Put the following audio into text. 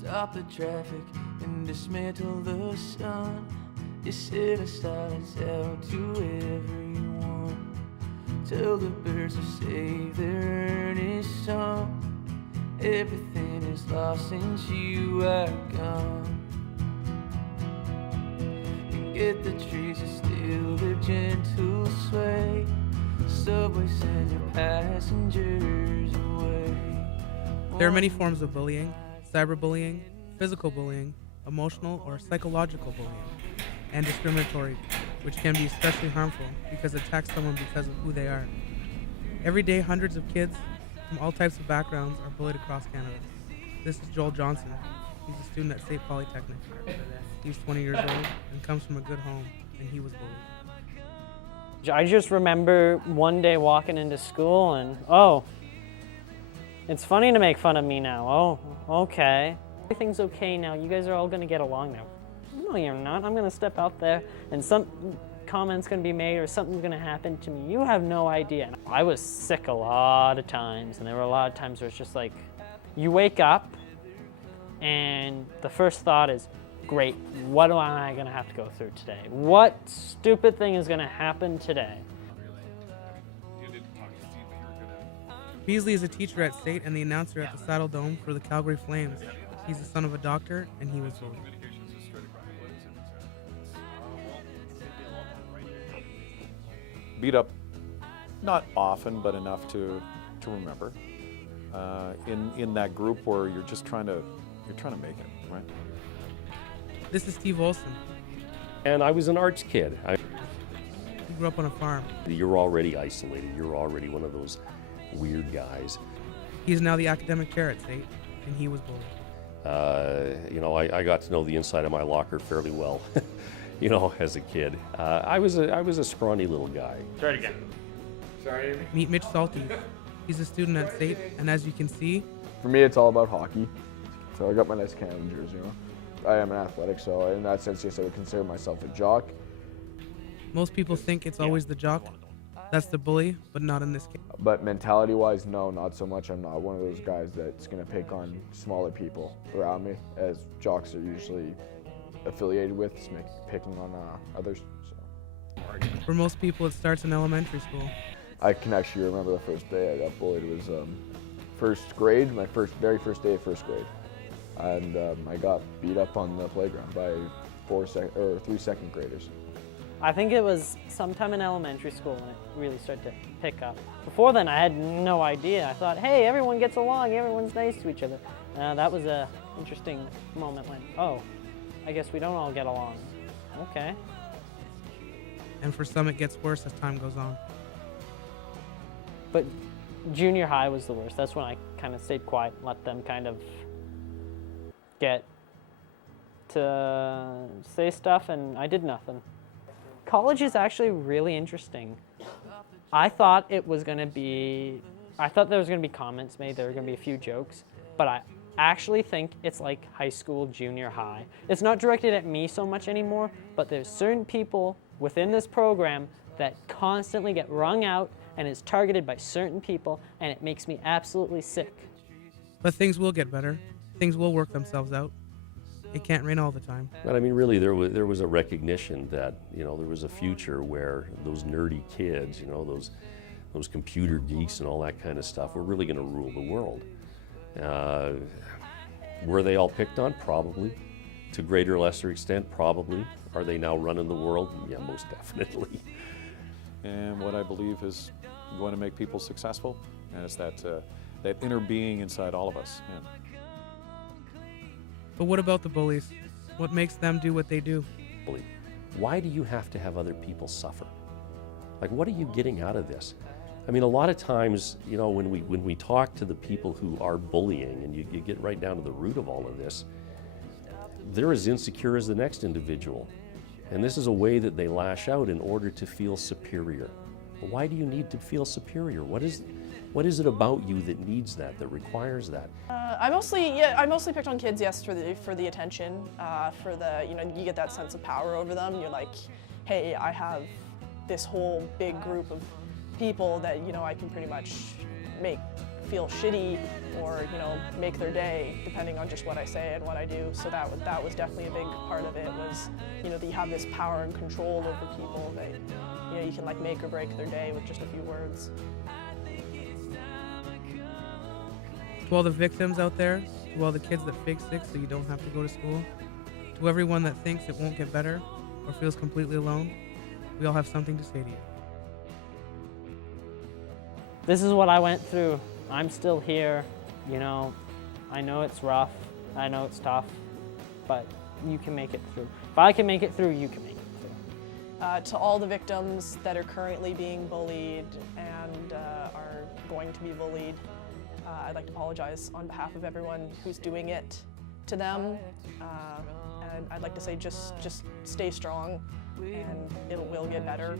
Stop the traffic and dismantle the sun. You set a silence out to everyone. Tell the birds to save their earnest song. Everything is lost since you are gone. And get the trees to steal their gentle sway. Subway send your passengers away. There are many forms of bullying: cyberbullying, physical bullying, emotional or psychological bullying, and discriminatory, which can be especially harmful because it attacks someone because of who they are. Every day, hundreds of kids from all types of backgrounds are bullied across Canada. This is Joel Johnson. He's a student at SAIT Polytechnic. He's 20 years old and comes from a good home, and he was bullied. I just remember one day walking into school and, oh, it's funny to make fun of me now. Oh, okay. Everything's okay now. You guys are all going to get along now. No, you're not. I'm going to step out there and some comment's going to be made or something's going to happen to me. You have no idea. I was sick a lot of times, and there were a lot of times where it's just like, you wake up and the first thought is, great, what am I going to have to go through today? What stupid thing is going to happen today? Beasley is a teacher at SAIT and the announcer at the Saddle Dome for the Calgary Flames. He's the son of a doctor, and he was bullied. Beat up, not often, but enough to remember. In that group where you're just trying to make it, right? This is Steve Olson. And I was an arts kid. He grew up on a farm. You're already isolated. You're already one of those weird guys. He's now the academic chair at SAIT, and he was bullied. I got to know the inside of my locker fairly well, as a kid. I was a scrawny little guy. Try it again. Sorry. Meet Mitch Salty. He's a student at SAIT, and as you can see, for me, it's all about hockey. So I got my nice Canada jersey, I am an athletic, so in that sense, yes, I would consider myself a jock. Most people think it's always the jock that's the bully, but not in this case. But mentality-wise, no, not so much. I'm not one of those guys that's going to pick on smaller people around me, as jocks are usually affiliated with, picking on others. So. For most people, it starts in elementary school. I can actually remember the first day I got bullied. It was first grade, my very first day of first grade. And I got beat up on the playground by 3 second graders. I think it was sometime in elementary school when it really started to pick up. Before then, I had no idea. I thought, hey, everyone gets along, everyone's nice to each other. That was an interesting moment when, oh, I guess we don't all get along. Okay. And for some, it gets worse as time goes on. But junior high was the worst. That's when I kind of stayed quiet and let them kind of get to say stuff, and I did nothing. College is actually really interesting. I thought there was going to be comments made, there were going to be a few jokes, but I actually think it's like high school, junior high. It's not directed at me so much anymore, but there's certain people within this program that constantly get wrung out and is targeted by certain people, and it makes me absolutely sick. But things will get better. Things will work themselves out. It can't rain all the time. But I mean, really, there was a recognition that, there was a future where those nerdy kids, those computer geeks and all that kind of stuff were really going to rule the world. Were they all picked on? Probably. To greater or lesser extent, probably. Are they now running the world? Yeah, most definitely. And what I believe is going to make people successful, and it's that inner being inside all of us. Yeah. But what about the bullies? What makes them do what they do? Why do you have to have other people suffer? Like, what are you getting out of this? I mean, a lot of times, when we talk to the people who are bullying, and you get right down to the root of all of this, they're as insecure as the next individual. And this is a way that they lash out in order to feel superior. But why do you need to feel superior? What is it about you that needs that requires that? I mostly picked on kids, yes, for the attention, for the, you get that sense of power over them. You're like, hey, I have this whole big group of people that, I can pretty much make feel shitty or, you know, make their day depending on just what I say and what I do. So that was definitely a big part of it, was, you know, that you have this power and control over people, that, you know, you can like make or break their day with just a few words. To all the victims out there, to all the kids that fake sick so you don't have to go to school, to everyone that thinks it won't get better or feels completely alone, we all have something to say to you. This is what I went through. I'm still here, you know. I know it's rough, I know it's tough, but you can make it through. If I can make it through, you can make it through. To all the victims that are currently being bullied and are going to be bullied, I'd like to apologize on behalf of everyone who's doing it to them. And I'd like to say just stay strong and it will get better.